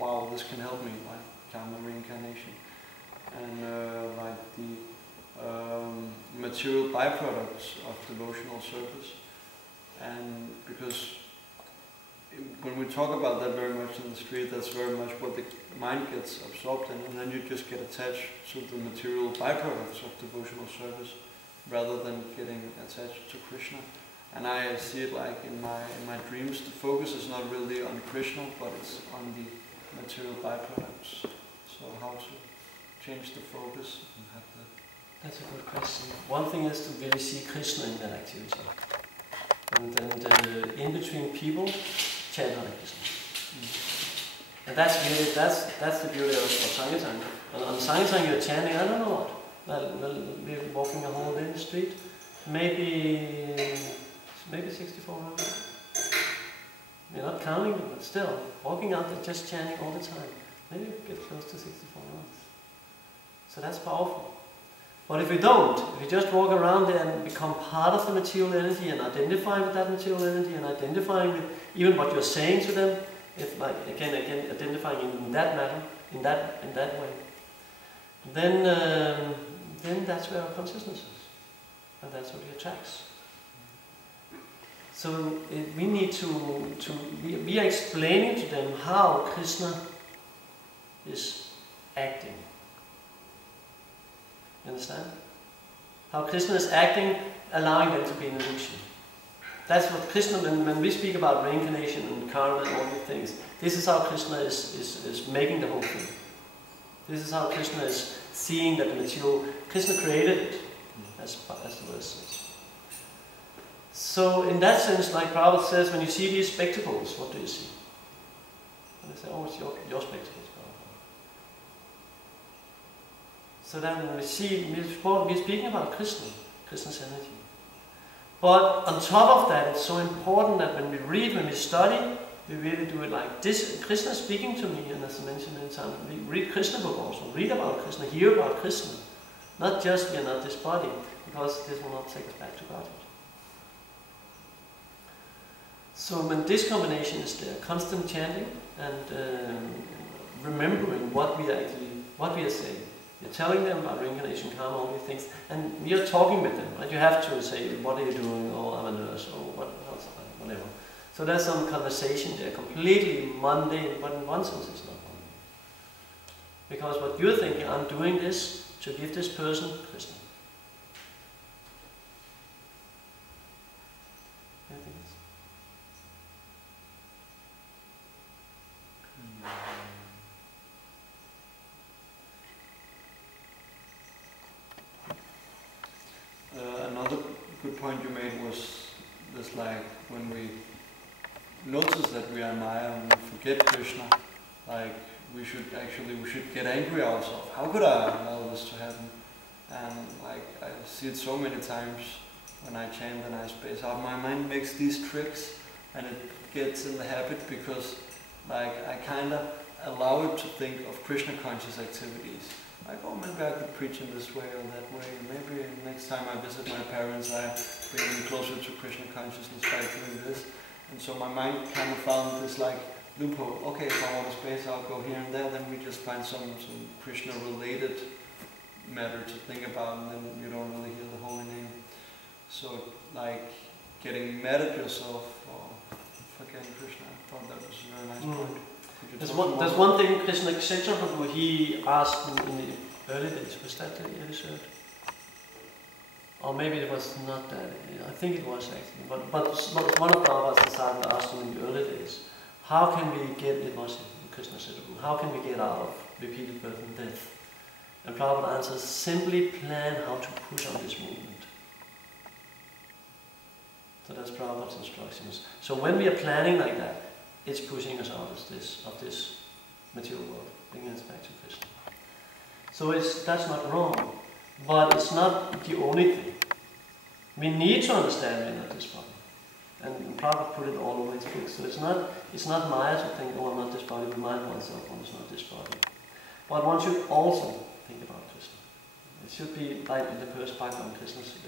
wow, this can help me, like karma reincarnation, and like the material byproducts of devotional service. And because when we talk about that very much in the street, that's very much what the mind gets absorbed in, and then you just get attached to the material byproducts of devotional service rather than getting attached to Krishna. And I see it like in my dreams, the focus is not really on Krishna, but it's on the material byproducts. So how to change the focus and have the... That's a good question. One thing is to really see Krishna in that activity. And then in between people, chant Hare Krishna. And that's really, that's the beauty of Sankirtan. On Sankirtan you're chanting, I don't know what. We're walking a whole day in the street, maybe 64 rounds. We're not counting them, but still, walking out there just chanting all the time. Maybe get close to 64 rounds. So that's powerful. But if we don't, if we just walk around there and become part of the material energy and identify with that material energy and identifying with even what you're saying to them, if like again identifying in that matter, in that way, then that's where our consciousness is, and that's what he attracts. So we need we are explaining to them how Krishna is acting. You understand? How Krishna is acting, allowing them to be in illusion. That's what Krishna, when we speak about reincarnation and karma and all these things, this is how Krishna is making the whole thing. This is how Krishna is seeing that the material, Krishna created it, as the verse says. So in that sense, like Prabhupada says, when you see these spectacles, what do you see? And they say, oh, it's your spectacles. So then we're speaking about Krishna's energy. But on top of that, it's so important that when we read, when we study, we really do it like this. Krishna is speaking to me, and as I mentioned many times, we read Krishna book also. Read about Krishna, hear about Krishna. Not just we are not this body, because this will not take us back to Godhead. So when this combination is there, constant chanting and remembering what we are saying. You're telling them about reincarnation, karma, all these things, and you're talking with them, right? You have to say, what are you doing? Oh, I'm a nurse, or whatever. So there's some conversation there, completely mundane, but in one sense it's not mundane. Because what you're thinking, I'm doing this to give this person Krishna. Anything else? Another good point you made was this, like when we notice that we are Maya and we forget Krishna, like we should get angry ourselves. How could I allow this to happen? And like I see it so many times when I chant and I space out. My mind makes these tricks and it gets in the habit because like I kind of allow it to think of Krishna conscious activities. Like, oh, maybe I could preach in this way or that way. Maybe next time I visit my parents, I bring them closer to Krishna consciousness by doing this. And so my mind kind of found this like loophole. Okay, if I want to space out, go here and there, then we just find some Krishna-related matter to think about, and then you don't really hear the holy name. So, like, getting mad at yourself or forgetting Krishna, I thought that was a very nice point. There's one thing Krishna Caitanya, he asked in the early days. Was that the episode? Or maybe it was not that. I think it was actually. But one of Prabhupada's disciples asked him in the early days, how can we get, it was Krishna Caitanya, how can we get out of repeated birth and death? And Prabhupada answers, simply plan how to push on this movement. So that's Prabhupada's instructions. So when we are planning like that, it's pushing us out of this material world, bringing us back to Krishna. So that's not wrong, but it's not the only thing. We need to understand we're not this body. And Prabhupada put it all over his book. So it's not Maya to think, oh, I'm not this body, remind oneself, one is not this body. But one should also think about Krishna. It should be like in the first background, Krishna's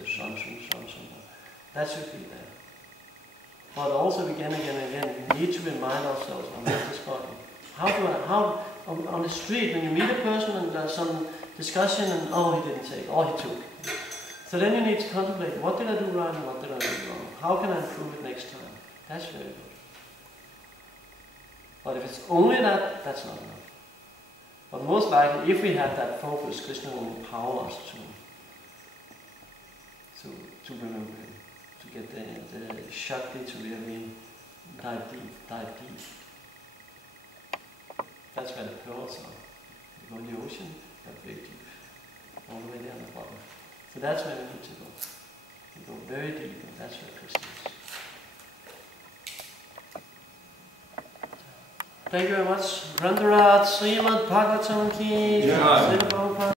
that should be there. But also again, we need to remind ourselves, I'm not this body. On the street, when you meet a person and there's some discussion and he didn't take, he took. So then you need to contemplate, what did I do right and what did I do wrong? How can I improve it next time? That's very good. But if it's only that, that's not enough. But most likely, if we have that focus, Krishna will empower us to remember him, to get the Shakti to really dive deep. That's where the pearls are. You go in the ocean, they're very deep, all the way down the bottom. So that's where we need to go. We go very deep, and that's where Krishna is. Thank you very much. Randarat Srimad Bhagavatam ki.